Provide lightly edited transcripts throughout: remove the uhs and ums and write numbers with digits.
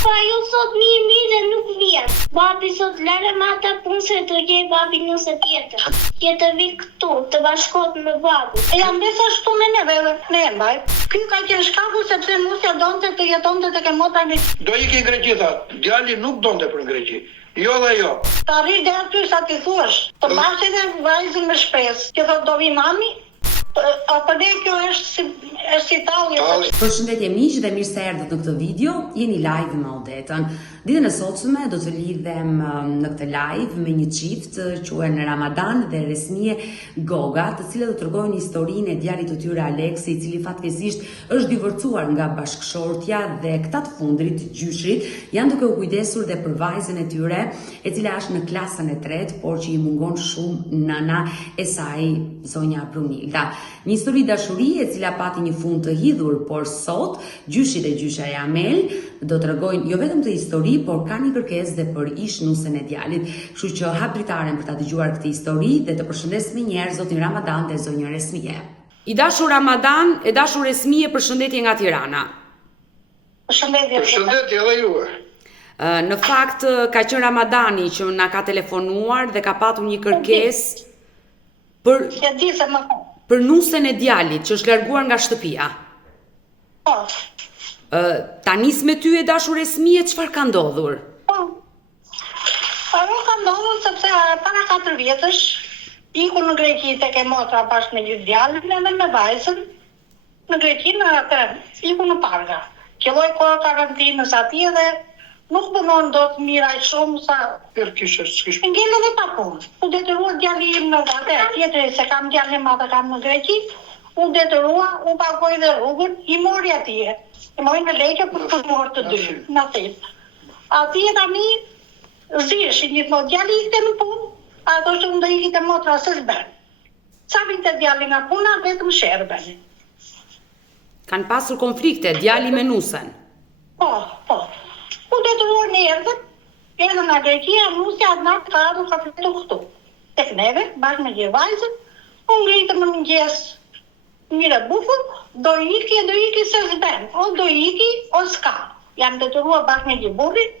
Pa ju sot mirë nuk vjen. Babi sot lere me ata punë se të gjej babi nëse tjetër. Tjetë vi këtu, të bashkot me babi. E jam besa shtu me neve, ne e mbaj. Ky ka qenë shkaku sepse nusja donte të jetonte tek e mota në... Do iki në Greqi, tha. Djali nuk donte për në Greqi. Jo dhe jo. Të arrish dhe aty sa ti thuash, të marrësh edhe vajzën me shpresë. Që thot do vi mami, apo ne kjo është si talje. Përshëndetje miq dhe mirë se erdhët në këtë video. Jeni live me Odetën. Ditën e sotshme do të lidhem në këtë live me një çift quhen Ramadan dhe Resmie Goga, të cilët do të tregojnë historinë e djalit të tyre Aleksi, i cili fatkeqësisht është divorcuar nga bashkëshortja dhe këta të fundrit, gjyshrit, janë duke u kujdesur dhe për vajzën e tyre, e cila është në klasën e 3, por që i mungon shumë nëna e saj, zonja Brunilda. Një histori dashurie e cila pati një fund të hidhur, por sot gjyshi dhe gjyshaja Amel do të tregojnë jo vetëm të histori, por ka një kërkesë dhe për ish nusën e djalit. Kështu që hap dritaren për ta dëgjuar këtë histori dhe të përshëndes me njerë zotin Ramadan dhe zonja Resmie. I dashur Ramadan, e dashur Resmie, përshëndetje nga Tirana. Përshëndetje. Përshëndetje edhe juve. Në fakt ka qenë Ramadani që na ka telefonuar dhe ka patur një kërkesë për nusën e djalit që është larguar nga shtëpia. Po. Ta nis me ty e dashur Resmie, çfarë ka ndodhur? Po. Ajo ka ndodhur sepse para 4 vjetësh iku në Greqi tek e motra bashkë me gjithë djalin dhe me vajzën. Në Greqi në atë iku në Parga. Qelloi kohë karantinës atje dhe nuk punon dot mirë aq shumë sa ngel edhe pa punë. U detyruar djali im në atë tjetër se kam djalin madh kam në Greqi. U detyrua, u pagoj dhe rrugën, i mori atje. I mori në Lekë për të morë të dy, në thip. Atje tani zishin gjithmonë djali ikte në punë, ato që më do ikite motra se s'ben. Sa vinte djali nga puna, vetëm sherben. Kanë pasur konflikte, djali me nusën? Po. U detyruar në erdhën nga Greqia, nusja atë natë ka ardhur ka fletu këtu. Tek neve, bashkë me gjithë vajzën, u ngritëm në mëngjes. Mire bufën, do iki se s'ben, o do iki, o s'ka. Jam detyruar bashkë me gjithë burrin,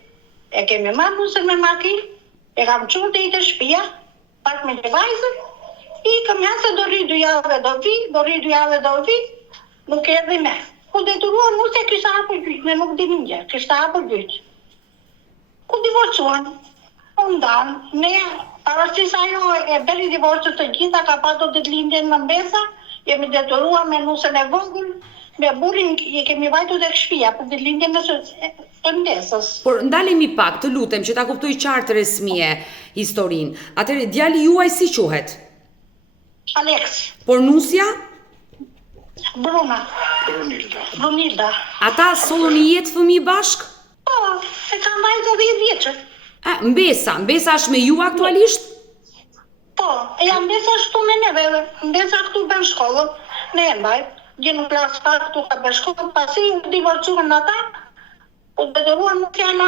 e kemi marrë nusën me makinë, e kam qurë të i të shpia, bashkë me gjithë vajzën, ikëm janë se do rri 2 javë do vi, nuk erdhi me. Ku detyruar nusja kishte hapur gjyq, ne nuk dinin gjë, kishte hapur gjyq. Ku divorcuan, u ndan, ne, parastis ajo e bëri divorcët të gjitha, ka patur ditëlindjen në Mbesa, jemi detyruar me nusën e vogël, me burrin i kemi vajtur tek shtëpia për ditëlindjen e Mbesës. Por ndalemi pak, të lutem, që ta kuptoj qartë Resmie historinë. Atëherë djali juaj si quhet? Aleks. Por nusja? Brunilda. Ata sollën një jetë fëmijë bashk? Po, e kam vajzë 10 vjeçë. Mbesa është me ju aktualisht? Po, e jam Mbesa shtu me neve, Mbesa këtu bën shkollën, ne e mbaj, gjë në klasë ta këtu ka bën shkollën, pasi u divorcuan ata, u detyruar nuk janë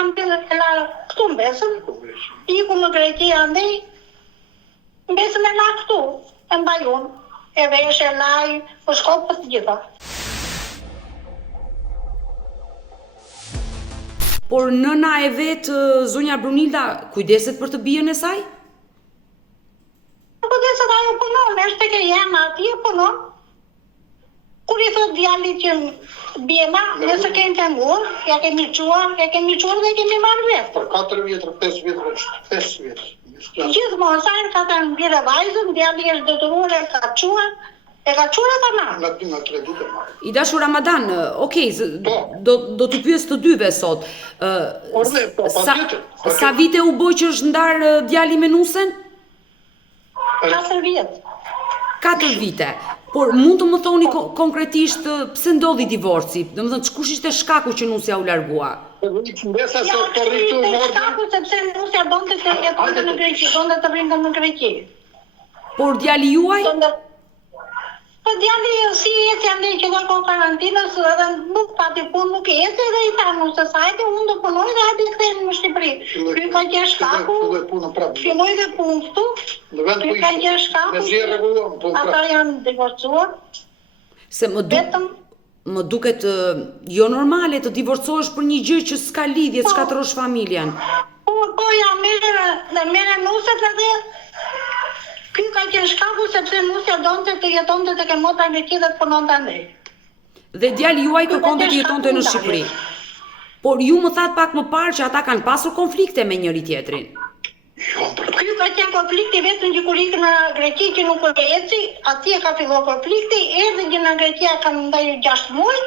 këtu Mbesën, iku në Greqi andej, Mbesën e la këtu, e mbaj unë, e vesh e laj, për shkollë për të gjitha. Por nëna e vetë, zonja Brunilda, kujdeset për të bijën e saj? Kujdeset ajo punon, është tek e jema atje punon. Kur i thot djalit që bjema, nëse kemi penguar, ja kemi quar dhe kemi marrë vetë. Për 4 vjetër, 5 vjetër. Gjithmonë, sa e ka të mbire vajzën, djali është detyruar e ka quar ata na. Nga 3 ditë marrë. I dashur Ramadan, do t'ju pyes të dyve sot. Sa vite u bë që është ndar djali me nusën? 4 vjetë. 4 vite. Por mund të më thoni konkretisht pse ndodhi divorci? Domethënë ç'kush ishte shkaku që nusja u largua? Mbesa se të rritu morë. Shkaku sepse nusja donte të jetonte në Greqi, donte të rrinte në Greqi. Por djali juaj? Po djali si eci andej që doj kohë karantinës edhe nuk pati punë, nuk eci dhe i tha nusës hajde unë do punoj dhe hajde kthehemi në Shqipëri. Ky ka qenë shkaku, filloi dhe punë këtu, ky ka qenë shkaku, ata janë divorcuar. Se më Më duket jo normale të divorcohesh për një gjë që s'ka lidhje, të shkatërrosh familjen. Po ja merre nuset edhe ky ka qenë shkaku sepse nusja donte të jetonte tek motra në Greqi dhe të punonte andej. Dhe djali juaj kërkonte të jetonte në Shqipëri. Por ju më thatë pak më parë që ata kanë pasur konflikte me njëri tjetrin. Ky ka qenë konflikti vetëm që kur ikë në Greqi që nuk e eci, atje ka filluar konflikti, erdhën që në Greqi kanë ndaj 6 muaj,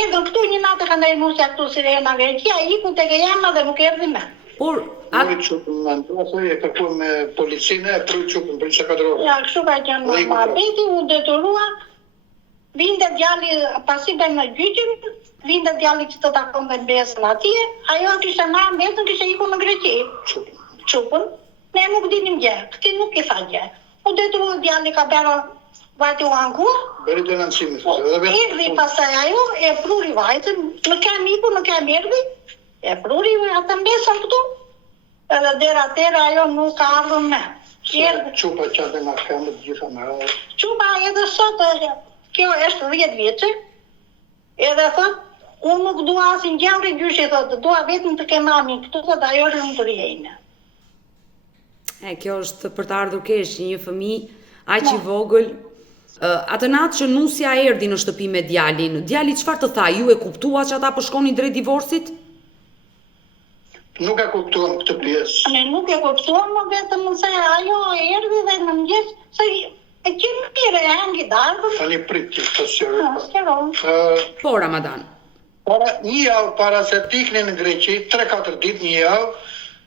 erdhën këtu një natë kanë ndaj nusja këtu si re në Greqi, iku tek e jama dhe nuk erdhi më. Por Atë çupën në Antosë e kërkuam me policinë e prit çupën për çakadror. Ja, kështu ka qenë muhabeti, u detyrua. Vinte djali pasi bën në gjyqin, vinte djali që të takonte në besën atje, ajo kishte marrë besën, kishte ikur në Greqi. Çupën, ne nuk dinim gjë, këti nuk i tha gjë. U detyrua djali ka bërë vajti u ankuar. Bëri denuncimin. Erdhi pasaj ajo, e pruri vajtën, në kam ikur, në kam erdhi, e pruri atë besën këtu. Edhe dera tëra ajo nuk ka ardhur më. Çupa çante nga këmbë të gjitha me radhë. Çupa edhe sot, kjo është 10 vjeçë. Edhe thot, unë nuk dua asnjë gjë në gjyshi, thot, dua vetëm të kem mamin këtu, thot, ajo është lumturia ime. Kjo është për të ardhur keq, një fëmijë aq i vogël. Atë natë që nusja erdhi në shtëpi me djalin, djali çfarë të tha? Ju e kuptua që ata po shkonin drejt divorcit? Nuk e kuptuam këtë pjesë. Ne nuk e kuptuam, vetëm se ajo erdhi dhe në mëngjes se e qenë mirë, e hangi darkën. Tani prit që të sërë. Po, Ramadan. Një javë para se t'iknin në Greqi, 3-4 ditë një javë,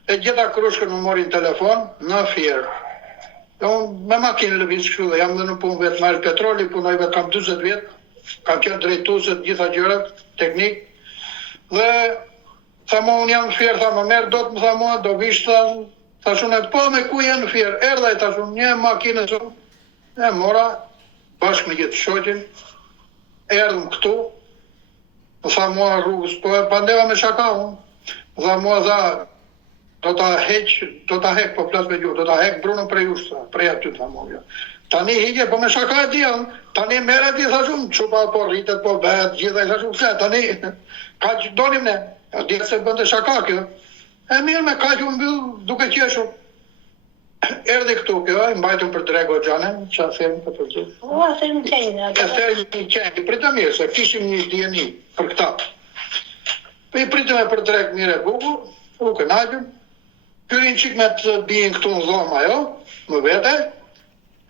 e gjitha krushkën më morin telefon në Fierë. Unë me makinë lëviz kështu dhe jam dhe në punë vetë marrë petroli, punoj vetë kam 20 vjetë, kam qenë drejtuese gjitha gjërat, teknik, dhe tha mo unë jam në Fierë, tha më merë do të më tha mua, do vishë, tha shumë e po me ku jenë në Fierë, erdha i tha shumë një makinë shumë, e mora, bashkë me gjithë shoqin, erdhëm këtu, tha mua rrugës, po e pandeva me shaka unë, tha mua tha, do ta hek, po flas me gjuhë, do ta hek brunën prej ushtë, prej aty tha mua. Tani higje, po me shaka e dijan, tani merret i tha shumë, çupa po rritet, po bëhet gjitha i tha shumë, se tani, ka që donim ne, di se bënde shaka kjo, e mirë me ka që mbyll duke qeshur. Erdhi këtu kjo, i mbajtëm për drego xhanen, që a them për të gjithë. O, se në qenjë. E them një qenjë, për të mirë, se kishim një dieni për këta. Për i pritëm e për dreg mire bukur, u kënaqëm, pyrin qik me të bijin këtu në dhoma, jo, më vete,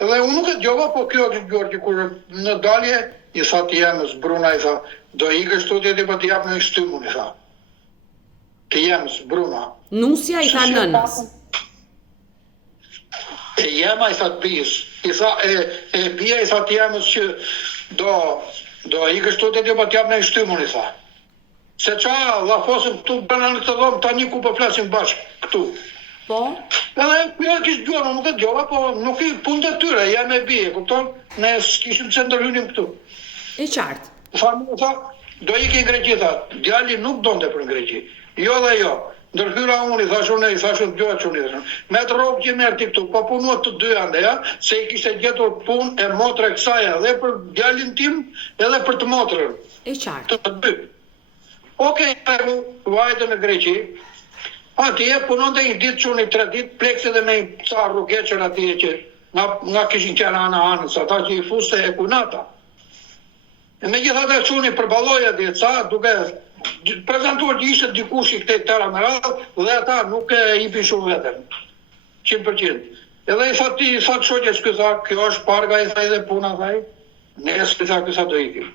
edhe unë nuk e gjova, po kjo është gjorë që kur në dalje, i tha të jemës, Bruna i tha, do ikësh tu tjeti po të japë në shtymun, i tha. Të jemës, Bruna. Nusja i tha nënës. E jema i tha të bijës, i tha, e bija i tha të jemës që do ikësh tu tjeti po të japë në shtymun, i tha. Se qa, la fosëm këtu bëna në të dhomë, tani ku po flasim bashkë, këtu. Po? Edhe kjo kishë gjorë, nuk e gjova, po nuk i punë të tyre, jam e bije, kupton? Ne s'kishim që ndërhynim këtu. E qartë. Tha, do iki në Greqi, tha, djali nuk donte për në Greqi. Jo dhe jo. Ndërhyra unë, i thashun e, i thashun gjohet që unë, i thashun. Me të rogë që merë ti këtu, po punuat të dy ande, ja, se i kishte gjetur punë e motre kësaja, edhe për djalin tim, edhe për të motrën. E qartë. Të dy. Okej, vajtë në Greqi, atje punon të një ditë që unë i 3 ditë, plekse dhe me i ca rrugeqër atje që nga kishin qenë anës, ata që i fuste e kunata. E me gjitha të që unë i përbaloja dhe ca, duke prezentuar që ishte dikush i këtej tëra me radhë, dhe ata nuk e i pishu vetëm, 100%. Edhe i thati, i thati shoqes kësa, kjo është parga, i thaj dhe puna, thaj, ne s'kësa kësa do ikim.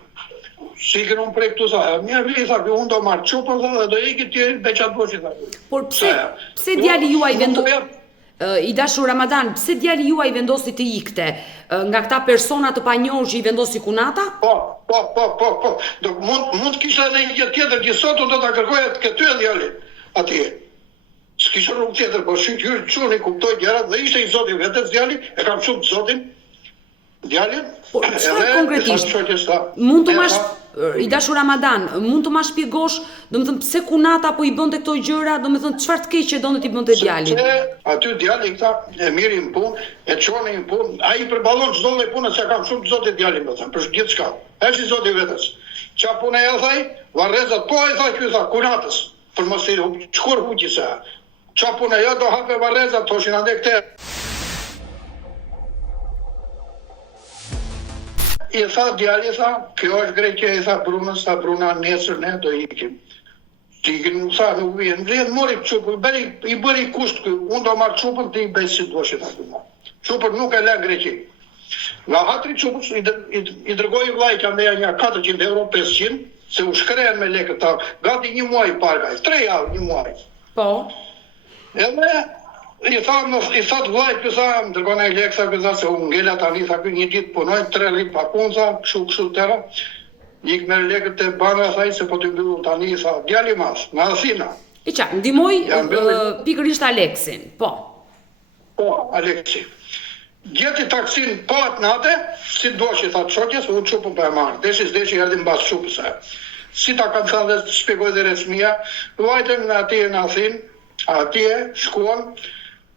Sikën unë prej këtu sa, mirë vli, sa unë do marrë qupën, dhe do iki tjeri beqat boshi, sa. Por pse djali juaj vendosi, i dashur Ramadan, pse djali juaj vendosi të ikte? Nga këta persona të panjohur që i vendosi kunata? Po. Do mund të kishte edhe një gjë tjetër, që sot unë do ta kërkoja të këty djali atje. S'kishte rrugë tjetër, po shqyrë quni kuptoj gjërat, dhe ishte i zoti vetës djali, e kam shumë të zotin. Djalin, por çfarë konkretisht? Mund të mash i dashur Ramadan, mund të ma shpjegosh, domethënë pse kunata po i bënte këto gjëra, domethënë çfarë të keqe donte t'i bënte djalin? Aty djali këta e miri në punë, e çoni në punë, ai përballon çdo lloj pune se kam shumë të zotit djalin, më thënë, për gjithçka. Është i zoti vetës. Qa punë e thaj, Varrezat, po e thaj kjo tha, kunatës, për mos të qkur huqi se. Qa punë e do hape Varrezat, thoshin ande këte. I tha djali, tha, kjo është Greqia, i tha Brunës, tha Bruna, nesër ne do ikim. Ti ikim, tha, nuk vijen, vjen mori qupën, i bëri kusht kë, unë do marrë qupën, ti i bëjë si duash, i tha Bruna. Qupën nuk e le Greqi. Nga hatri qupës, i dërgoj vlajka me një 400 euro, 500, se u shkrehen me lekët ta, gati një muaj pargaj, 3 javë një muaj. Po. Edhe, i thot vlajt, kësa, më dërgona i leksa, kësa, se unë ngella tani, tha një ditë punoj, 3 rritë pa punë, tha, këshu tëra, ik me lekët të banga, thaj, se po të mbyllu tani, tha, djali mas, nga Athina. E qa, ndimoj pikërisht Aleksin, po. Po, Aleksi. Gjeti taksin po atë nate, si dosh i tha të shokjes, unë qupën për e marrë, deshi erdi në basë qupës e. Si ta kanë thënë dhe të shpjegoj dhe resmia, vajtëm në atje në Athin, atje, shkuan,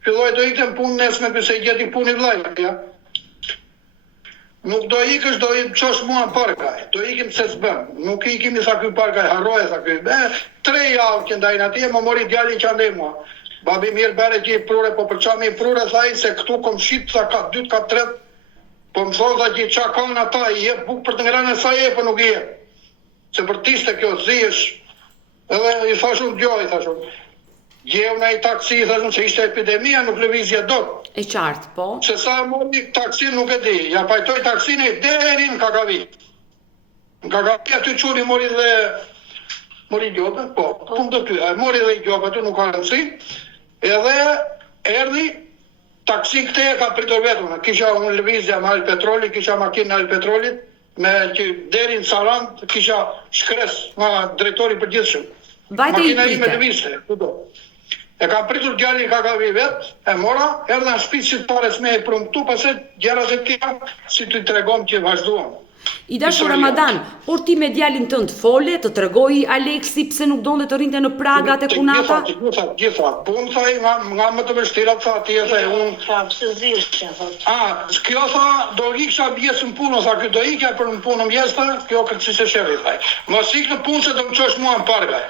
filloj do ikëm punë nesme pëse i gjeti punë i vlajtja. Nuk do ikësh, do i qosh mua në parkaj, do ikim se s'bëm, nuk ikim i tha kuj parkaj, harroj, tha kuj, 3 javë që ndajnë atje, më mori djali që andej mua. Babi mirë bere që i prure, po për qa me i prure, thaj se këtu kom shqit, tha ka 2, ka 3, po më thonë që qa kanë ata, i jep buk për të ngrane sa je, po nuk i jep. Se për tiste kjo zish, edhe i thashun gjoj, thashun. Gjevna i taksi, thashun, se ishte epidemia, nuk lëvizje do. E qartë, po. Se sa mori taksin nuk e di, ja pajtoj taksin e derin në Kakavi. Në Kakavi aty quri mori dhe, mori gjopë, po, punë të ty, mori dhe i gjopë, aty nuk ka rëndësi. Edhe erdi taksi këte e ka pritur vetëm. Kisha unë lëvizja me Al Petroli, kisha makinë në Al Petrolit, me që deri në Sarand, kisha shkres nga drejtori përgjithshëm. Vajte i Makina i me prite. lëvizte, kudo. E ka pritur djali ka vi vetë, e mora, erdha në shtëpi si të pares me e prumtu, pase gjerat e tjera si të i tregom që vazhduam. I dashur Ramadan, por ti me djalin tënd fole, të tregoi Aleksi pse nuk donte të rinte në Pragat e kunata? Gjitha, punë thaj nga më të vështirat tha ti e thaj unë. Ka pse zish që thot. Kjo tha do ikësha bjesë në punë, tha kjo do ikja për në punë mjesë, tha, kjo këtë si se shefi thaj. Mos ikë në punë se do më qosh mua në pargaj.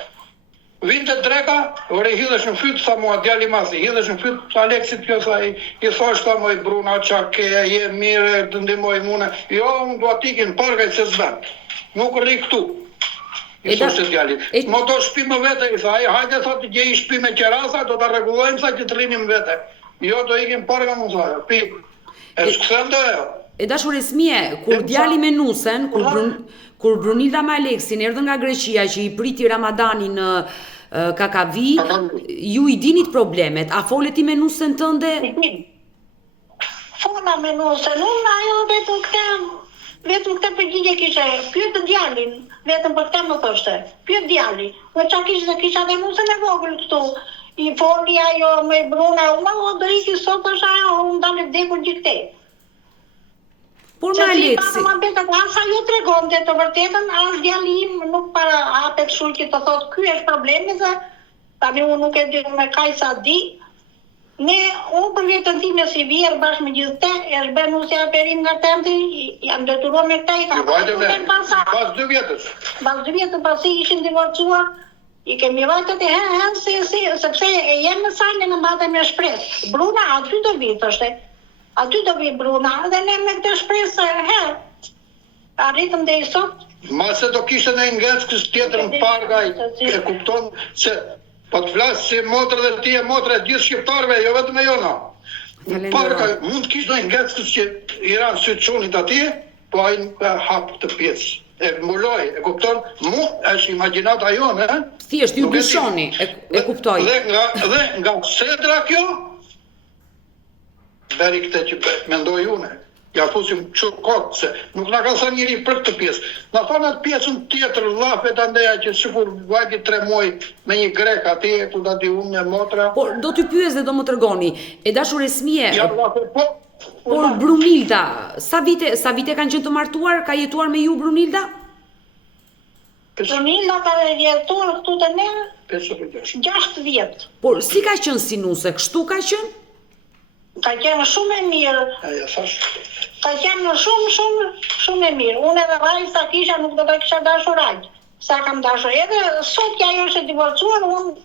Vinte dreka, ore hidhesh në fyt, tha mua djali masi, hidhesh në fyt, Aleksit kjo tha, i thosh tha moj Bruna, qa ke, je mire, të ndimoj mune, jo, unë do atikin pargaj se s'ben, nuk rri këtu, i thosh të djalit. Mo do shpi më vete, i tha, hajde tha të gjej i shpi me qerasa, do të regullojmë tha që të rinim vete, jo do ikim parga më tha, pi, e s'këthen do e. E dashur Esmie, kur djali me Nusen, kur Brunilda me Aleksin erdhën nga Greqia që i priti Ramadanin në Kakavi, ju i dinit problemet, a folet i me Nusen tënde? Fona me Nusen, unë ajo vetëm këte përgjigje kishe, pyet djalin, vetëm për këte më thoshte, pyet djali, në qa kisha dhe Nusen e vogël këtu, i foli ajo me Bruna, unë do iki sot është ajo, unë dalë vdekur gjithë. Por me Aleksi. Asa ju tregonte të vërtetën, as djali im nuk para hapet shulqit të thotë ky është problemi, se tani unë nuk e di me kaj sa di. Unë për vjetën time si vjerë bashkë me gjithë te, e shbe nusja perim nga temti, jam detyruar me këta i ka Pas 2 vjetës. Pas 2 vjetës pasi ishin divorcuar, i kemi vajtët e hen, sepse e jem në sajnë në mbate me shpresë. Bruna, aty do vitë është. Aty do vi Bruna, dhe ne me këtë shpresë herë, arritëm dhe i sot. Mase do kishte në ngeckës tjetër në pargaj, e kupton se po të flasë si motrë dhe ti e motrë e gjithë shqiptarve, jo vetëm e jona. Në pargaj mund të kishte në ngeckës që i ranë sytë qunit atje, po ajnë hapë të pjesë. E mbuloj, e kupton, është imaginata jonë, Thjesht, ju bishoni, e kuptoj. Dhe nga sedra kjo, beri këte që mendoj une, ja fusim qërë kokë, se nuk nga ka thënë njëri për këtë pjesë. Nga thonë atë pjesën tjetër, lafet andeja që sikur vajti 3 muaj me një grek ati, ku da di unë e motra. Por do t'y pyes dhe do më tërgoni, e dashur Esmie, Ja, po, por Brunilda, sa vite kanë qenë të martuar, ka jetuar me ju Brunilda? Brunilda ka jetuar këtu të ne 5-6. 6 vjetë. Por si ka qenë si nuse, kështu ka qenë? Ka qenë shumë e mirë. Ja thash. Ka qenë shumë e mirë. Unë edhe vaj sa kisha nuk do të kisha dashur aq. Sa kam dashur. Edhe sot që ajo është e divorcuar, unë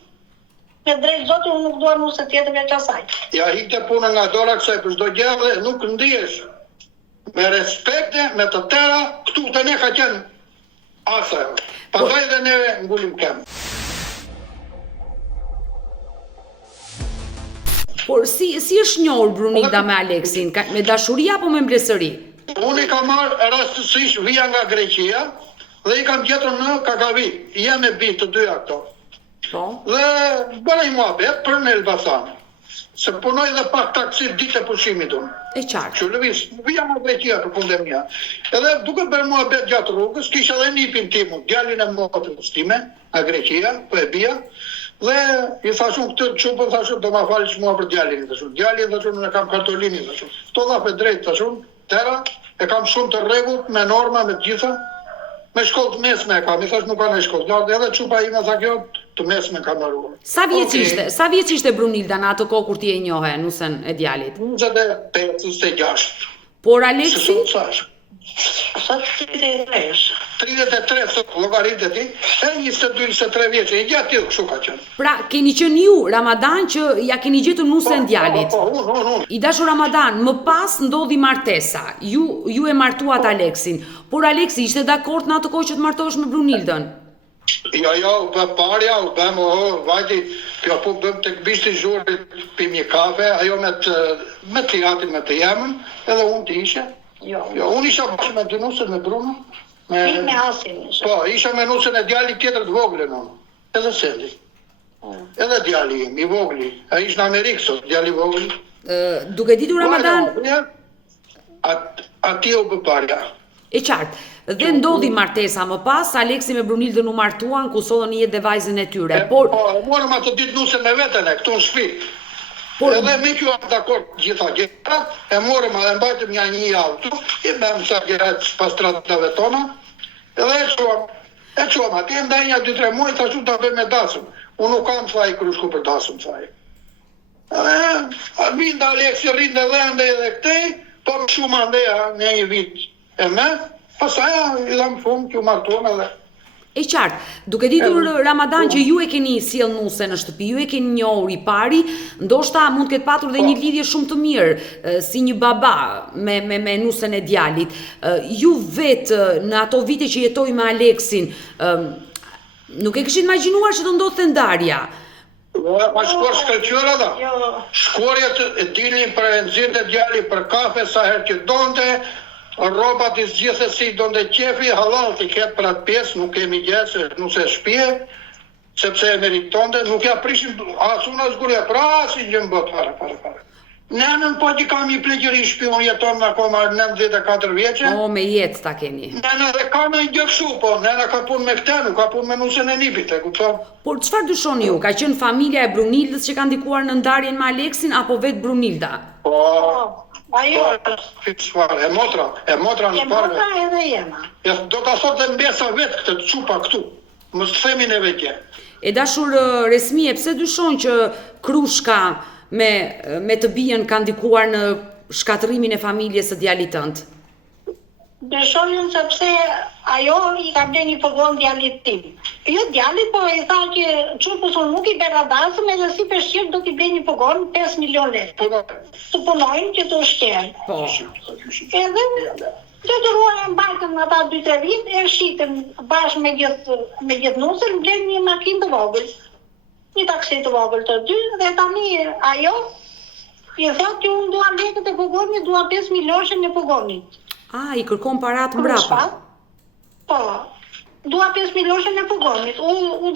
me drejt zotit unë nuk dua nuse tjetër veç asaj. Ja hikte puna nga dora kësaj për çdo gjë dhe nuk ndihesh me respekte, me të tëra, këtu të ne ka qenë asaj. Pastaj dhe ne ngulim kemë. Por si është njohur Brunilda me Aleksin? Me dashuri apo me mbledhëri? Unë i kam marrë rastësisht vija nga Greqia dhe i kam gjetur në Kakavi. Jam e bitë të dyja këto. Po. Dhe bëra i muhabet për në Elbasan. Se punoj dhe pak taksi ditë e pushimit unë. E qartë. Që lëviz, vija nga Greqia për punë mia. Edhe duke bërë muhabet gjatë rrugës, kisha edhe nipin timu, djalin e motrës time, nga Greqia, po e bija. Dhe i thashun këtë çupën, thashun do ma falish mua për djalin, thashun. Djalin thashun unë kam kartolinin, thashun. Kto dha për drejt, thashun. Tera e kam shumë të rregullt, me norma, me të gjitha. Me shkollë të mesme e kam, i thash nuk ka në shkollë. Edhe çupa ime tha kjo të mesme kam marruar. Sa vjeç ishte? Sa vjeç ishte Brunilda në atë kohë kur ti e njohe nusen e djalit? 25-26. Por Aleksi? Sa 33 sot llogaritë ti, e 22-23 vjeç, e gjatë tillë kështu ka qenë. Pra, keni qenë ju, Ramadan, që ja keni gjetur nusen djalit. Unë. I dashur Ramadan, më pas ndodhi martesa. Ju e martuat Aleksin. Por Aleksi ishte dakord në atë kohë që të martohesh me Brunildën? Jo, për parja, u bëm, vajti, kjo po bëm të këbishti zhurit, pim një kafe, ajo me të jatin, me të jemën, edhe unë të ishe. Jo, unë isha bashkë me dy nusën, me Bruno. Me Asin isha. Po, isha me nusën e djali tjetër të voglën unë, edhe Sendi. Edhe djali im, i vogli. A ishë në Amerikë sot, djali vogli. Duke ditur Ramadan... Ati u bëparja. E qartë. Dhe ndodhi martesa më pas, Aleksi me Brunildën u martuan, ku sollën një jetë dhe vajzën e tyre. Por morëm atë ditë nusën me veten e këtu në shtëpi. Edhe me kjo am dakord gjitha gjërat, e morëm edhe mbajtëm një javë këtu, i bëm sa gjërat pas stratave tona, edhe e çuam atje ndaj një 2-3 muaj thashun ta bëjmë me dasëm. Unë nuk kam thaj krushku për dasëm thaj. Edhe vinda Aleksi rinde dhe ande edhe këtej, po shumë andeja në një vit e me, pasaj i dham fund që u martuan edhe. E qartë, duke ditur Ramadan që ju e keni sjell nuse në shtëpi, ju e keni njohur i pari, ndoshta mund të ketë patur dhe një lidhje shumë të mirë si një baba me nusen e djalit. Ju vetë në ato vite që jetoi me Aleksin, nuk e kishit imagjinuar që do ndodhte ndarja? Pa shkuar shkëlqyra da. Shkuarjet e dilnin për e nxirrte djali për kafe sa herë që donte. Robat i zgjithësi donde qefi, halal t'i ketë për atë pjesë, nuk kemi gjë, se nuk se shpije, sepse e meritonte, nuk ja prishim, asuna zgurja, pra si gjë më botë, fare. Nenën po që kam i plegjëri shpi, unë jeton në akoma 94 vjeqe. O, me jetë ta keni. Nena dhe ka në gjë këshu, po, nena ka punë me këtë, nuk ka punë me nusën e nipit, e kupton? Por çfarë dyshoni ju? Ka qenë familja e Brunildës që ka ndikuar në ndarjen me Aleksin, apo vetë Brunilda? Po, ajo e motra në parve. E motra edhe jema. Do të thot dhe mbesa vetë këtë çupa këtu, mos të themi neve gjë. E dashur Resmie, pse dyshon që Krushka me të bijën ka ndikuar në shkatërimin e familjes së djalit tënd? Dyshojnë sepse ajo i ka bler një pogon djalit tim. Jo djalit, po i tha që çupës unë nuk i bera dasëm, edhe si peshqirë do t'i bler një pogon 5 milion lekë. Të punojnë që të ushqenë. Po. Edhe detyruar e mbajtëm në ata 2-3 vit, e shitëm bashkë me gjithë nusën, bler një makinë të vogël. Një taksi të vogël të dy, dhe tani ajo i thotë që unë dua lekët e pogonit, dua 5 milioshën e pogonit. I kërkon parat mbrapa. Po, dua 5 milioshën e pogonit. U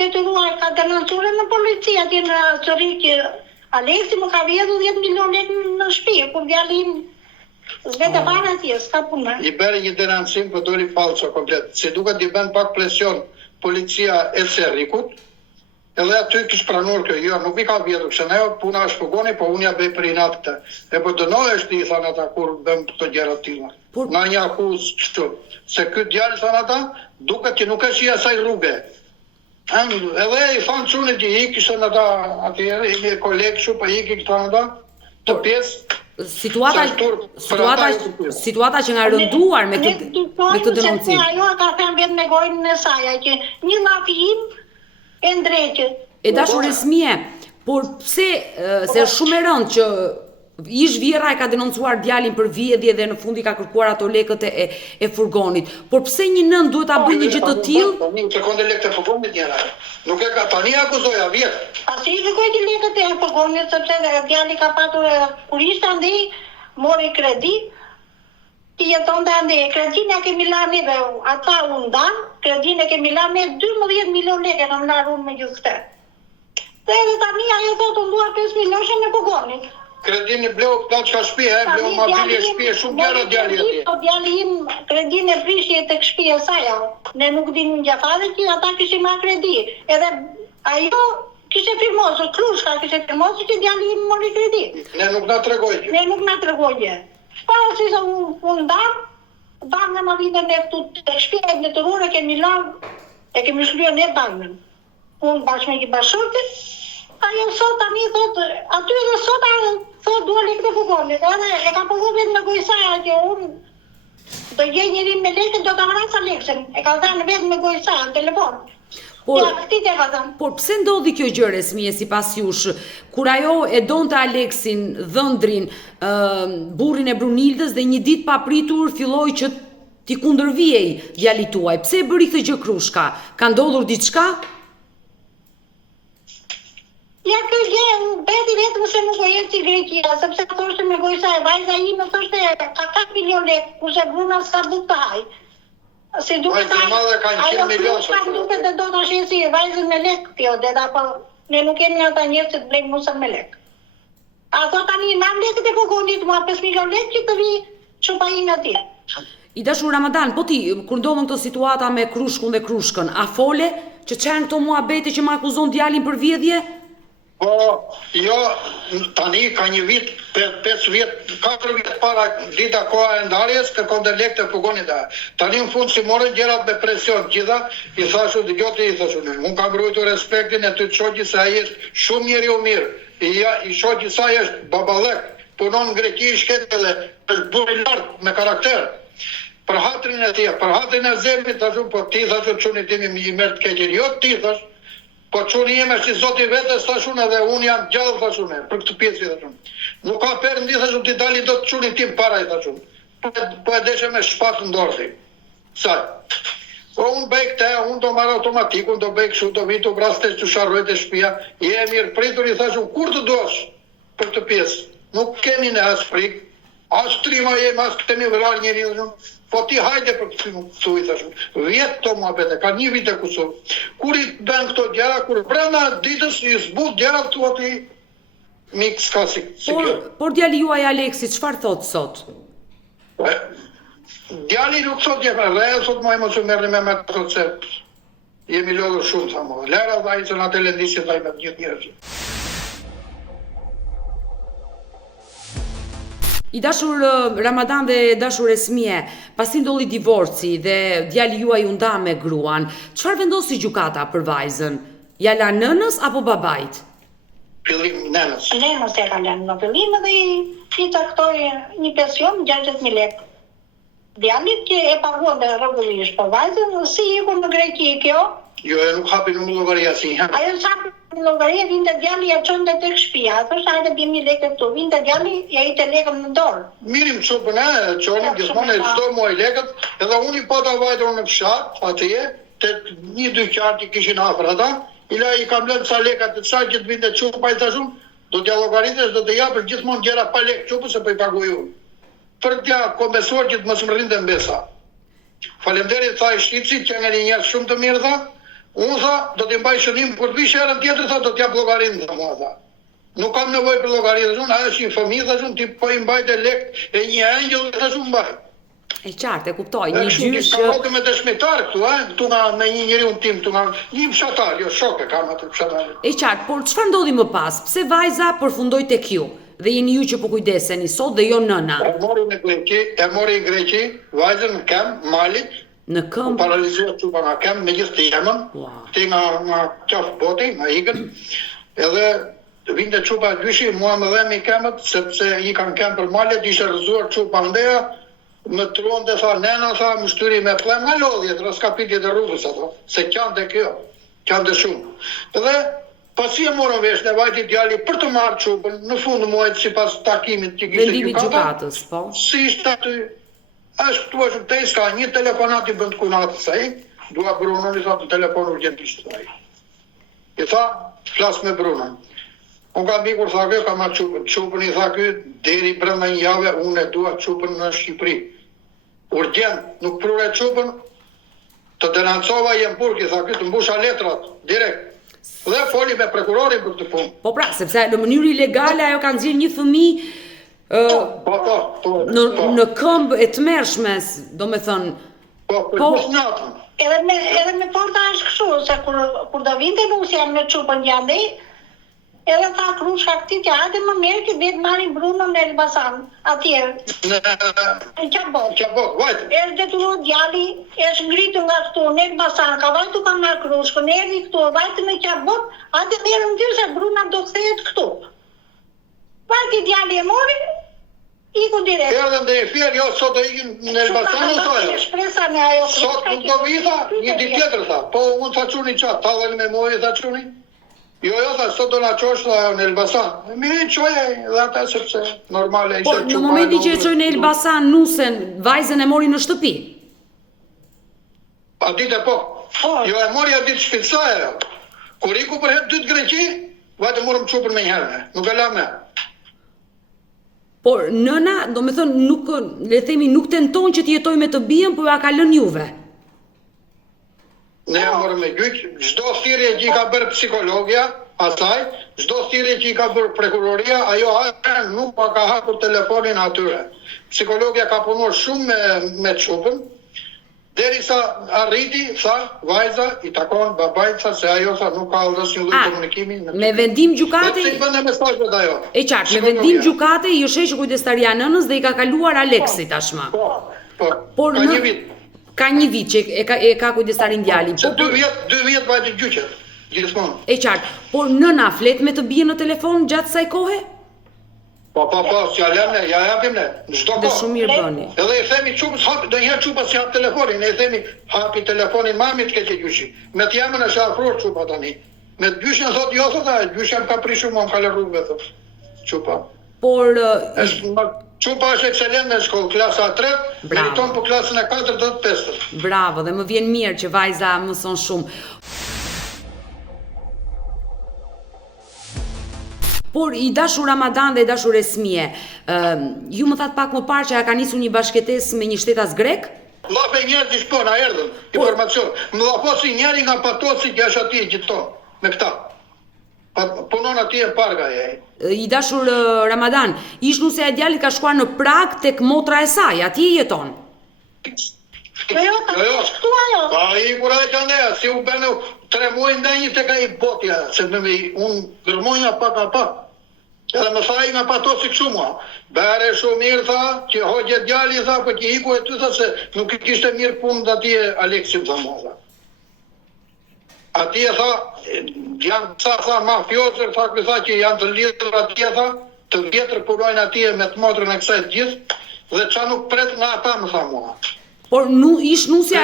detyruar ka denoncuar në polici atje në Çorri që Aleksi më ka vjedhur 10 milion lekë në shtëpi, kur djali im vetë para atje, s'ka punë. I bëri një denoncim për dori falso komplet. Se duket i bën pak presion policia e Cerrikut. Edhe aty kish pranuar kjo, jo, nuk i ka vjedhur, kështu ne puna është pogoni, po unë ja bëj për inat këtë. E po dënohesh ti, thanë ata, kur bëm këto gjëra të tilla. Nga një akuzë kështu. Se ky djalë, thanë ata, duket që nuk është i asaj rruge. Edhe i thanë çunit që i kishën ata atëherë, i një kolegë kështu, po i këtanë ata, të pjesë, Situata që nga rënduar me këtë denoncim. Ajo ka thënë vetë me gojën e saj që një mafijim e ndreqë. E dashur Esmie, por pse se shumë e rëndë që ish Vjera e ka denoncuar djalin për vjedhje dhe në fund i ka kërkuar ato lekët e furgonit. Por pse një nën duhet ta bëjë një gjë të tillë? Sekonde lekët e furgonit njëra. Nuk e ka tani akuzoja vjet. Pasi i kërkoi të lekët e furgonit sepse djali ka patur kur ishte andej mori kredi. Ti jeton dhe ande, kredin e kemi lanë dhe ata u ndan, kredin e kemi lanë 12 milion lekë në mlarë unë me gjithë këtë. Dhe edhe tani ajo thotë unë duar 5 milionë në furgonit. Kredin e bleu plaq ka shtëpi, bleu mobili e shtëpi, shumë gjëra djali atje. Djali im kredin e prishje tek shtëpia e saj. Ne nuk dimë gjafare që ata kishin marrë kredi. Edhe ajo kishte firmosur, Krushka kishte firmosur që djali im mori kredi. Ne nuk na tregoi gjë. Ne nuk na tregoi gjë. Para si sa unë dam në vitën e këtu tek shtëpia e detyruar kemi lanë, e kemi shlyer ne banën. Unë bashkë me bashkëshortit, ajo sot tani thotë, aty edhe sot thotë dua lekë të furgonit, edhe e ka përgu vetë me gojësaja që unë do gjej njëri me lekë, do ta vrasa lekën, e ka thënë vetë me gojësaja në telefon. Por pse ndodhi kjo gjë Esmie sipas jush, kur ajo e donte Aleksin, dhëndrin, burrin e Brunildës dhe një ditë papritur filloi që t'i kundërvijej djalit tuaj. Pse e bëri këtë gjë Krushka? Ka ndodhur diçka? Ja kjo gjë beti vetëm se nuk o jetë si Greqia, sepse thoshte me gojësa e vajza ime thoshte ka 4 milion lekë, kurse Bruna s'ka buktaj. Si duket ajo Krushka duket dhe do të shesi vajzën me lekë kjo, dhe da po ne nuk kemi ata njerëz që të blejmë musën me lekë. A thot tani nam lekët e furgonit, mua 5 milion lekë që të vi shupa ime atje. I dashur Ramadan, po ti, kur ndodhën këto situata me Krushkun dhe Krushkën, a fole që çan këto muhabete që më akuzon djalin për vjedhje? Po, jo, tani ka një vit, 5 vjet, 4 vjet para dita koha e ndarjes, kërkon dhe lekë të furgonit. Tani në fund si morën gjerat me presion gjitha, i thashu dëgjoti, i thashu në. Unë kam ruajtur respektin e ty të shoqi se ai është shumë njeriu mirë. I shoqi saj është babalek, punon në Greqi i shketë dhe është burr i lartë me karakter. Për hatrin e tij, për hatrin e zemrit, thashu, po ti thashu çuni timi i merr të keqen, jo ti thash. Po çuni jemi si zoti vetes thashun edhe unë jam gjallë thashun për këtë pjesë thashun. Nuk ka perëndi thashun ti dali do të çuni tim para i thashun. Po e deshe me shpatë në dorë. Sa? Po unë bëj këtë, unë do marrë automatik, unë do bëj kështu, do vitu brastesh të sharroj të shtëpia. Je mirë pritur i thashun kur të dosh për këtë pjesë. Nuk kemi ne as frikë, as trima jemi, as kemi vrar njëri thashun. Po ti hajde për këtë i thashun. Vjetë to muhabete, ka një vit e Kosovë. Kur i bën këto gjëra, kur brenda ditës i zbut gjëra këtu aty, mik s'ka si kjo. Por djali juaj Aleksi, çfarë thot sot? Djali nuk thot jepë, dhe sot më mos u merrni me thot se jemi lodhur shumë tha mo. Lera dhe ai që na televizit ai me gjithë njerëzit. I dashur Ramadan dhe dashur Esmie, pasi ndolli divorci dhe djali juaj u nda me gruan, çfarë vendosi gjykata për vajzën? Ja la nënës apo babait? Fillim nënës. Nënës e ka lënë në fillim dhe i taktoi një pension 60.000 lekë. Djalit që e paguan dhe rregullisht, po vajzën si iku në Greqi kjo? Jo, e nuk hapi në llogari asnjëherë. Ajo sapi në llogari vinte djali ja çonte tek shtëpia. Thoshte hajde bëjmë një lekë këtu. Vinte djali ja i te lekën në dorë. Mirim çupën e çonim gjithmonë çdo muaj lekët, edhe unë i pata vajtur në fshat atje, te një dyqan që kishin afër ata, i kam lënë sa lekë të çaj që të vinte çupa i thashun, do t'ja llogaritesh, do të japësh gjithmonë gjëra pa lekë çupës se po i paguaj unë. Për t'ja kompensuar që të mos më rrinte mbesa. Faleminderit tha shitësit që ngeni njerëz shumë të mirë tha. Unë tha, do t'i mbaj shënim, kur të vish herën tjetër, tha, do t'jap llogarin, tha. Nuk kam nevojë për llogari, tha, ajo është një fëmijë, tha, ti po i mbajte lekë e një angjëll, tha, mbaj. E qartë, e kuptoj, një gjysh që... Ka me dëshmitar këtu, këtu nga me një njeriu tim, këtu nga një fshatar, jo shoke kam atë fshatar. E qartë, por çfarë ndodhi më pas? Pse vajza përfundoi tek ju? Dhe jeni ju që po kujdeseni sot dhe jo nëna. E mori në Greqi, vajzën në kem, malit, në këmbë paralizuar çupa nga kem me gjithë të jemën, ti nga qaf boti, nga ikën, edhe vinte qupa gjyshi, mua më dhe mi kemët, sepse i kanë kemë për malet, ishe rëzuar qupa ndeja, më truon dhe tha, nena, tha, më shtyri me plem nga lodhjet, raskapitjet e rrugës, ato, se kanë dhe kjo, kanë dhe shumë. Dhe pasi e morën vesh në vajti djali për të marrë qupën, në fund muajt si pas takimit që kishte Vendimit gjykatës, po. si ishte aty, është këtu është të iska, një telefonat i bënd kunatës ai, dua Brunën, i tha të telefon urgentisht ai. I tha, flas me Brunën. Unë ka mikur, tha kjo, ka marrë qupën. Qupën i tha kjo, deri brenda një jave, unë e dua qupën në Shqipëri. Urgent, nuk prure qupën, të denancova jem burg, i tha kjo, të mbusha letrat, direkt. Dhe foli me prokurorin për të punë. Po pra, sepse në mënyrë ilegale ajo ka nxjerrë një fëmijë në këmbë e tmerrshme, domethënë. Po, natën. Edhe me porta është kështu, se kur do vinte nusja me qupën gjande, edhe tha Krushka këti që hajde më mirë që vetë marrin Brunën në Elbasan, atje. Në Qabot, vajtë. Është detyruar djali, është ngritur nga këtu në Elbasan, ka vajtu ka marrë Krushkën, erdhi këtu, vajtë në Qabot, hajde merrem dy se Bruna do kthehet këtu. Vajti djali e mori, iku direkt. Erdhëm dhe e fjerë, jo, sot do ikim në Elbasan, në thajë. Shpresa me ajo. Sot nuk do vitha, një ditë tjetër, tha. Po, unë tha quni qatë, ta dhe me mojë, tha quni. Jo, tha, sot do na qosh në Elbasan. Mi qoje dhe ata sepse normale ishte Po, në momenti që e qoj në Elbasan, nusen, vajzën e mori në shtëpi? A ditë po. Jo, e mori a ditë shpitsaja. Kur iku për hep dytë Greqi, vajtë morëm qupën me njëherë, nuk e la me. Por nëna, do me thënë, nuk, le themi, nuk tenton që t'jetoj me të bijën, por ja ka lënë juve. Ne e morëm me gjyq, çdo thirrje që i ka bërë psikologja, asaj, çdo thirrje që i ka bërë prokuroria, ajo nuk pa ka hapur telefonin atyre. Psikologja ka punuar shumë me çupën, derisa arriti, tha, vajza, i takon babait, tha se ajo tha nuk ka asnjë lloj komunikimi. Me vendim gjykate. I bënë mesazhet ajo. E qartë, me vendim gjykate i është hequr kujdestaria nënës dhe i ka kaluar Aleksi tashmë. Po. Por Ka një vit. Ka një vit që e ka kujdestarin djalin. Se 2 vjet vajti gjyqet, gjithmonë. E qartë, por nëna flet me të bijën në telefon gjatë kësaj kohe? Po, s'ja lëmë, ja japim ne, në çdo kohë. Dhe shumë mirë bëni. Edhe i themi çupës, do një herë çupa si hap telefonin, ne i themi hapi telefonin mamit keqe gjyshi. Me të jamën është afruar çupa tani. Me të gjyshin thot jo thot, gjyshin ka prishur mua, më ka lë rrugëve thot. Çupa. Por çupa është ekselent në shkollë, klasa 3, meriton për klasën e 4 do të 5. Bravo, dhe më vjen mirë që vajza mëson shumë. Por i dashur Ramadan dhe i dashur Esmie, ju më thatë pak më parë që ka nisur një bashkëtesë me një shtetas grek? Llape njerëz i shpona erdhën, informacion. Më dhaposi njëri nga patosi që është atje gjithton, me këta. Punon atje në parga e. I dashur Ramadan, ish nuse e djalit ka shkuar në Prag tek motra e saj, atje jeton. Jo, këtu ajo. Pa i kur ai kanë, si u bënë 3 muaj ndaj tek ai botja, se unë gërmonja pak a pak. Edhe më tha i nga patosi kështu mua. Bere shumë mirë, tha, që hoqe djali, tha, për që iku e ty, tha, se nuk kishte mirë punë dhe atje Aleksim, tha mua, tha. Atje, tha, janë tha, mafiozër, tha, që janë të lidhër atje, tha, të vjetër punojnë atje me të motrën e kësaj gjithë, dhe qa nuk pret nga ata, më tha mua. Por ish nusja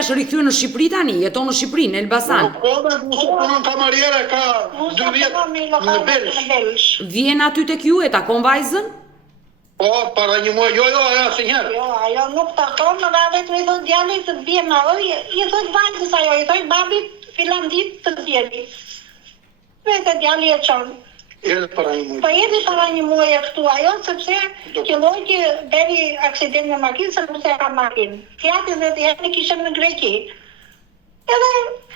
është rikthyer në Shqipëri tani, jeton në Shqipëri, në Elbasan. Nuk punon kamariere, ka 2 vjet në Belsh. Vjen aty tek ju, e takon vajzën? Po, para një muaj, jo, ajo asnjëherë. Jo, ajo nuk takon, në vetëm i thot djalit të bie me ajo, i thot vajzës ajo, i thot babit filan ditë të bjeri. Vetë djali e çon. Erdhi para një muaj. Po erdhi para një muaj këtu ajo, sepse qelloi që deri aksident me makinë, se nuk e ka makinë. Fjati dhe të jetë kishëm në Greqi. Edhe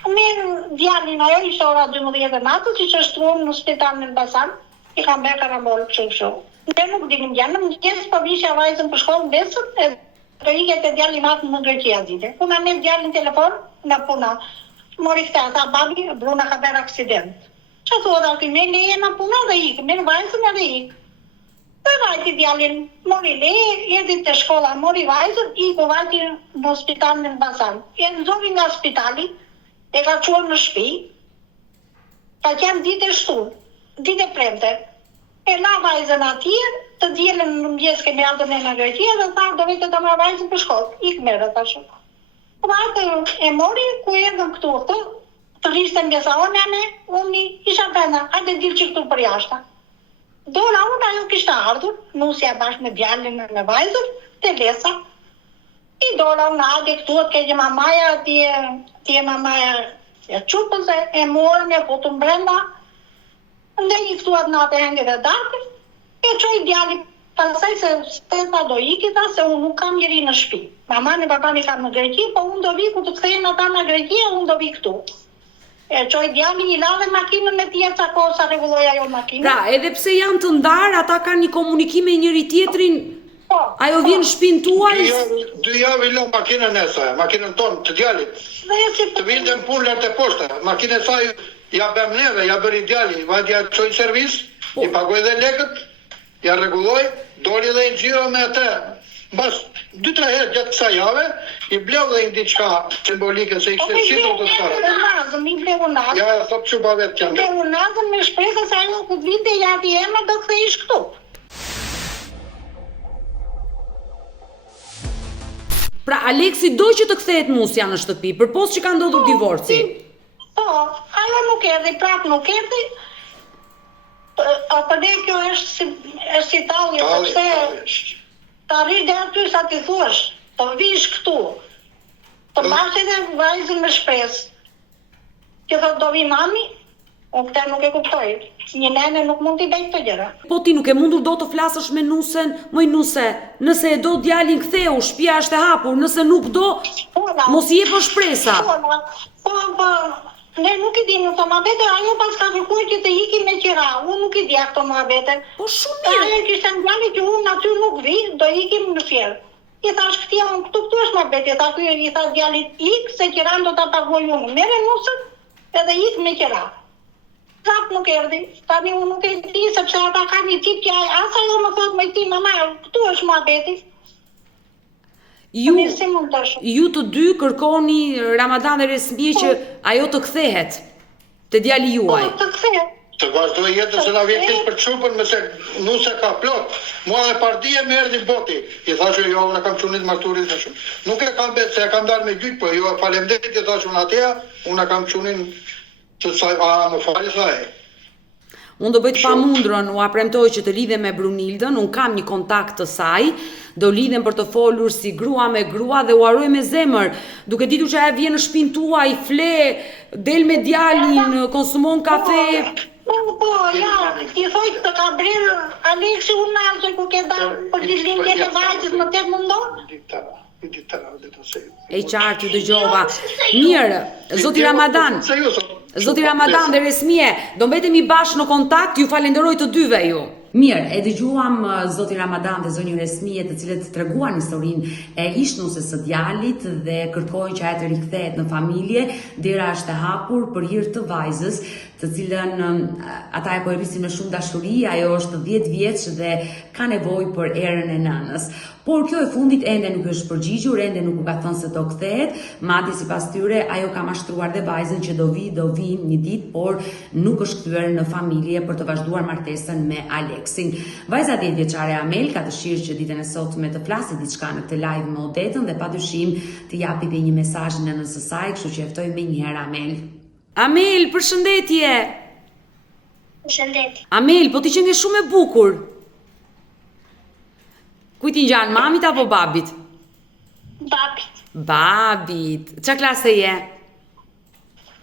merë djalin ajo, ishte ora 12 natës, që shtruam në spital në Elbasan, i kam bërë karambol kështu. Ne nuk dinim djalin, në mëngjes po vishja vajzën për shkollë besën, e të iket e djalin matën në Greqi azite. Puna me djalin telefon, nga puna. Mori këta, tha babi, Bruna ka bërë aksident. Që thua dhe ati, me leje në puna dhe ikë, me në vajzën edhe ikë. Dhe vajti djalin, mori leje, edhi të shkolla, mori vajzën, iku vajti në hospital në Elbasan. E nëzori nga spitali, e ka quar në shpi, ka qenë ditë e shtunë. ditë e premte. E la vajzën atje, të dielën në mëngjes kemi ardhur ne në Greqi dhe tha do vete të marr vajzën për shkollë. Ik merr tash. Po atë e mori ku erdhëm këtu të rishte mbjesa ne, unë isha brenda, hajde dil që këtu për jashta. Dola unë ajo kishte ardhur, nusja bashkë me djalin me vajzën, te lesa. I dola unë hajde këtu të keqë mamaja, tje mamaja e qupën se e morën e putën brenda. Ndë i këtu atë natë e henge dhe darkë, e qoj djali pasaj se steta do ikita se unë nuk kam njeri në shpi. Mamani, papani kam në Greqi, po unë do vi ku të kthejnë ata në Greqi, unë do vi këtu. E qoj djali i la dhe makinën me tjerë ca kohë sa regulloj ajo makinë. Pra, edhe pse janë të ndarë, ata kanë një komunikim me njëri tjetrin, Po, ajo vjen në shtëpinë tuaj. 2 javë i lë makinën e saj, makinën tonë të djalit. dhe si Të vinë në punë lart e poshta. Makinën e saj ja bëm neve, ja bëri djali, vajti ja çoi servis, i pagoi dhe lekët, ja rregulloi, doli dhe i xhiro me atë. Bas 2-3 herë gjatë kësaj jave, i bleu dhe i diçka simbolike se i kishte shitur të tsara. nazëm, i bleu nazëm. Ja, thot çu bavet kanë. Bleu nazëm me shpresë se ajo ku vinte jati ema do kthehesh këtu. Pra, Aleksi do që të kthehet Musja në shtëpi, përpos që ka ndodhur divorci. Po, ajo nuk erdhi, prap nuk erdhi. Për ne kjo është si talje, sepse të arrish dhe aty sa ti thuash, të vish këtu, të marrësh edhe vajzën me shpresë. Që thot do vi mami, unë këta nuk e kuptoj. Një nene nuk mund t'i bëj këto gjëra. Po ti nuk e mundur do të flasësh me nusen, moj nuse, nëse e do djalin ktheu, shtëpia është e hapur, nëse nuk do, mos i jepë shpresa. Po, ne nuk i di në të muhabete, ajo pas ka kërkuar që të iki me qira, unë nuk i di këto muhabete. Po shumë mirë. Ajo kishte ndjali që unë aty nuk vi, do ikim në fjerë. I thash këtia unë këtu është muhabete, i tha djalit ik, se qiran do ta paguaj unë. Mere nusën edhe ik me qira. Prap nuk erdhi, tani unë nuk e di, sepse ata ka një tip që asa jo më thot me ti, mama, këtu është muhabeti. Ju të dy kërkoni Ramadan dhe Resmije që ajo të kthehet te djali juaj. Po, të kthehet. Të vazhdoj jetën se na vjen keq për çupën, mëse nuse ka plot. Mua dhe partia më erdhi boti. I thashë jo, unë kam çunit marturit më shumë. Nuk e kam betë se e kam dalë me gjyq, po jo faleminderit i thashë unë atëja, unë kam çunin të saj, më fali saj. Unë do bëj të pamundrën, u premtoj që të lidhem me Brunildën, unë kam një kontakt të saj, do lidhem për të folur si grua me grua dhe u haroj me zemër, duke ditur që ajo vjen në shtëpinë tuaj, fle, del me djalin, konsumon kafe. Po, ja, i thoj të ka brirë Aleksi unë alësoj ku ke dalë për ditëlindjen e vajzës më tek mundon? E qartë ju dëgjova. Mirë, zoti Ramadan. Zoti Ramadan dhe Resmije, do mbetemi bashkë në kontakt, ju falenderoj të dyve ju. Mirë, e dëgjuam zoti Ramadan dhe zonjën Resmije, të cilët treguan historinë e ishnuses së djalit dhe kërkojnë që ai të rikthehet në familje. Dera është e hapur për hir të vajzës, të cilën ata e po e rrisin me shumë dashuri, ajo është 10 vjeç dhe ka nevojë për erën e nënës. Por kjo e fundit ende nuk është përgjigjur, ende nuk u ka thënë se do kthehet, madje sipas tyre ajo ka mashtruar dhe vajzën që do vi një ditë, por nuk është kthyer në familje për të vazhduar martesën me Aleksin. Vajza 10 vjeçare Amel ka dëshirë që ditën e sotme të flasë diçka në këtë live me Odetën dhe padyshim të japi dhe një mesazh në nënës së saj, kështu që ftoj menjëherë Amel. Amel, përshëndetje. Përshëndetje. Amel, po ti qenë shumë e bukur. Kujti ngjan, mamit apo babit? Babit. Babit. Qa klase je?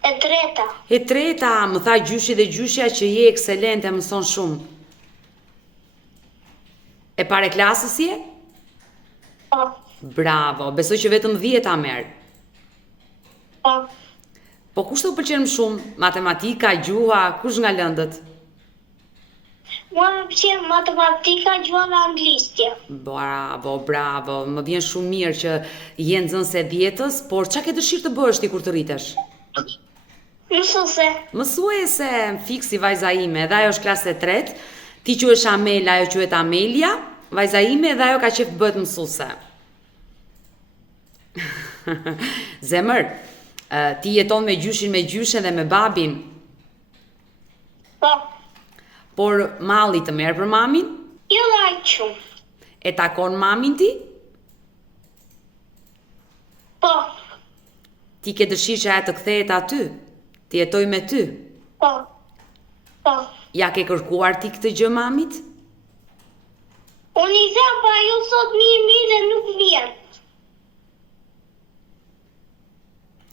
E treta. E treta, më tha gjyshi dhe gjyshja që je ekselente, mëson shumë. E pare klasës je? Po. Bravo, besoj që vetëm 10 a merë. Po. Po kush të pëlqen më shumë? Matematika, gjuha, kush nga lëndët? Mua më pëlqen matematika, gjuha dhe anglistja. Bravo, bravo, më vjen shumë mirë që je nxënëse e 10-s, por çka ke dëshirë të bësh ti kur të rritesh? Mësuese. Mësuese, fiksi vajza ime, dhe ajo është klasë e 3, ti quhesh Amel, ajo quhet Amelia, vajza ime dhe ajo ka qef të bëhet mësuese. Zemër, ti jeton me gjyshin, me gjyshen dhe me babin. Po. Por malli të merr për mamin? Jo lajt shumë. E takon mamin ti? Po, Ti ke dëshirë që ajo të kthehet aty? Të jetoj me ty? po, po. Ja ke kërkuar ti këtë gjë mamit? Unë i them, pa ajo sot mirë dhe nuk vjen.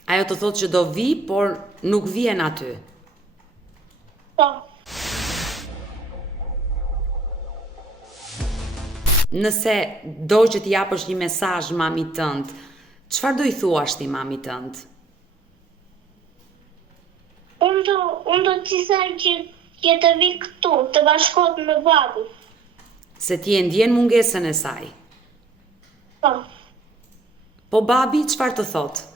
Ajo të thotë që do vi, por nuk vjen aty. Po. Nëse do që t'i japësh një mesazh mamit tënd, çfarë do i thuash ti mamit tënd? Unë do t'i thaj që të vi këtu, të bashkohet me babi. Se ti e ndjen mungesën e saj. Po. Po babi çfarë të thotë?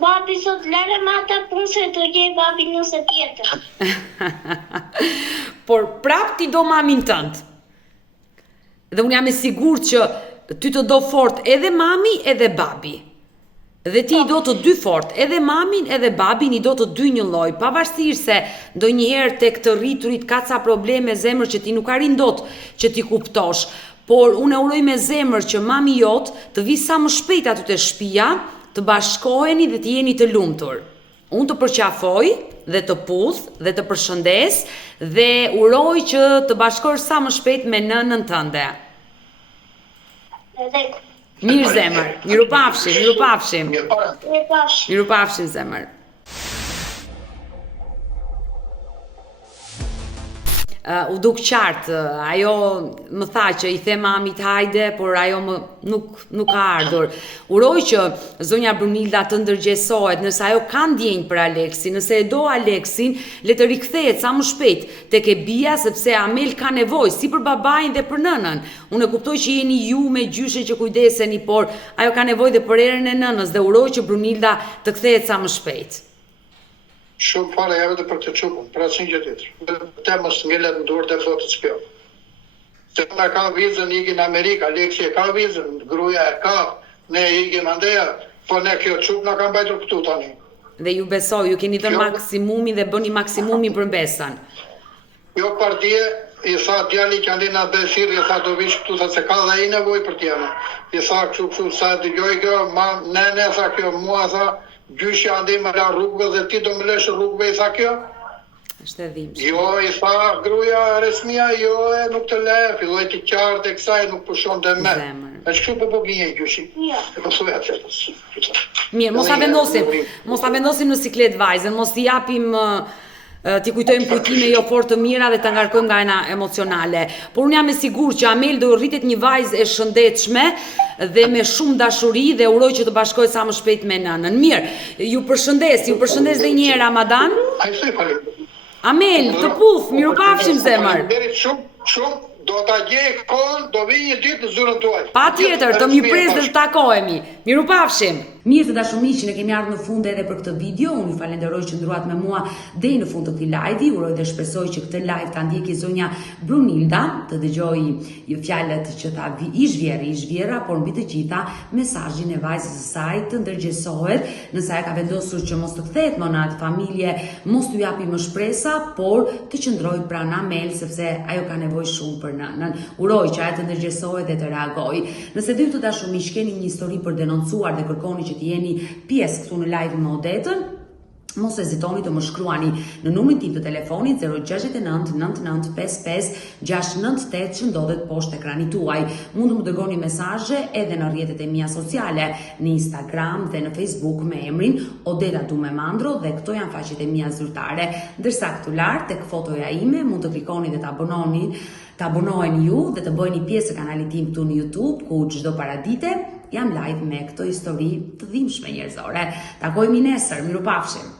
Babi sot lere me ata punë se të gjej babi nëse tjetër. Por prap ti do mamin tënd. Dhe unë jam e sigurt që ty të do fort edhe mami edhe babi. Dhe ti i do të dy fort, edhe mamin edhe babin i do të dy një lloj, pavarësisht se ndonjëherë tek të rriturit ka ca probleme zemër që ti nuk arrin dot që ti kuptosh, por unë e uroj me zemër që mami jot të vi sa më shpejt aty te shtëpia, të bashkoheni dhe të jeni të lumtur. Unë të përqafoj dhe të puth dhe të përshëndes dhe uroj që të bashkohesh sa më shpejt me nënën tënde. Edhe Mirë zemër, mirupafshim, mirupafshim. Mirë para. e pash. Mirupafshim zemër. U duk qartë, ajo më tha që i the mamit hajde, por ajo nuk ka ardhur. Uroj që zonja Brunilda të ndërgjegjësohet, nëse ajo ka ndjenjë për Aleksin, nëse e do Aleksin, le të rikthehet sa më shpejt tek e bia, sepse Amel ka nevojë si për babain dhe për nënën. Unë e kuptoj që jeni ju me gjyshe që kujdeseni, por ajo ka nevojë dhe për erën e nënës dhe uroj që Brunilda të kthehet sa më shpejt. Shumë fare ja vetë për të çupun, për asnjë gjë tjetër. Të mos ngelet në dorë të fotës spjo. Se na ka vizën ikin në Amerikë, Aleksi e ka vizën, gruaja e ka, ne ikim andeja, po ne kjo çup na ka mbajtur këtu tani. Dhe ju besoj, ju keni dhënë maksimumin dhe bëni maksimumin për mbesën. Jo partije, i sa djali që andi na besir, i sa do vish këtu, sa se ka dhe i nevoj për tjene. I sa kështu, sa të gjoj kjo, nene, sa kjo, mua, sa, gjyshi andi me la rrugëve dhe ti do më lesh rrugëve, i sa kjo. Është e dhimbshme. Jo, i sa gruja resmia, jo, e nuk të le, filloj të qartë e kësaj, nuk pushon dhe me. Zemër. E që po po gjenje gjyshi. Jo. E po thuja qëtës. Mirë, mos ta vendosim në siklet vajzën, mos t'i japim t'i kujtojmë kujtime jo fort të mira dhe ta ngarkojmë nga ana emocionale. Por unë jam e sigurt që Amel do rritet një vajzë e shëndetshme dhe me shumë dashuri dhe uroj që të bashkohet sa më shpejt me nënën. Mirë, ju përshëndes dhe një herë Ramadan. A i thuj falim. Amel, të puth, mirupafshim zemër. Faleminderit shumë, do t'a gjej kohën, do vi një ditë në zyrën tuaj. Patjetër, të mirëpres dhe të takohemi. Mirupafshim. Mirë të dashur miq, ne kemi ardhur në fund edhe për këtë video. Unë ju falenderoj që ndruat me mua deri në fund të këtij live-i. Uroj dhe shpresoj që këtë live ta ndjeki zonja Brunilda, të dëgjoj fjalët që tha ish vjera, por mbi të gjitha mesazhin e vajzës së saj të ndërgjegjësohet, nëse ajo ka vendosur që mos të kthehet më në atë familje, mos t'u japi më shpresa, por të qëndrojë pranë Amel sepse ajo ka nevojë shumë për nënën. Uroj që ajo të ndërgjegjësohet dhe të reagojë. Nëse do të dashur miq, keni një histori për denoncuar dhe kërkoni që të jeni pjesë këtu në live me Odetën, mos hezitoni të më shkruani në numrin tim të telefonit 069 99 55 698 që ndodhet poshtë ekranit tuaj. Mund të më dërgoni mesazhe edhe në rrjetet e mia sociale, në Instagram dhe në Facebook me emrin Odeta Dumemandro dhe këto janë faqet e mia zyrtare. Ndërsa këtu lart tek fotoja ime mund të klikoni dhe të abonoheni ju dhe të bëheni pjesë e kanalit tim këtu në YouTube, ku çdo paradite jam live me këto histori të dhimbshme njerëzore. Takojmë nesër, mirupafshim.